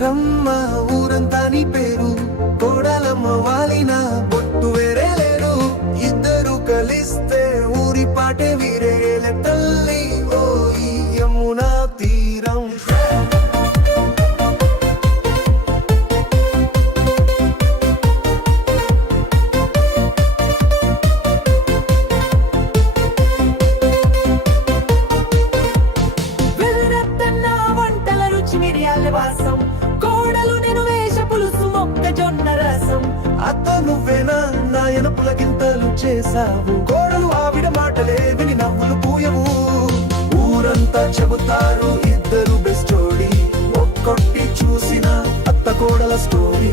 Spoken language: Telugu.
బంగారమ్మ ఊరంతా నీ పేరు, కోడలమ్మ వాలిన బొట్టు వేరే లేరు. ఇద్దరు కలిస్తే ఊరి పాటే వీరేలే తల్లి ఓ ఈ యమునా తీరం. వాసం కోడలు నేను వేష పులుసు మొక్కజొన్న రసం. అత్త నువ్వేనా నాయన పులకింతలు చేసావు, కోడలు ఆవిడ మాటలే విని నవ్వులు పూయవు. ఊరంతా చెబుతారు ఇద్దరు బెస్ట్ జోడి, ఒక్కొట్టి చూసిన అత్త కోడల స్టోరీ.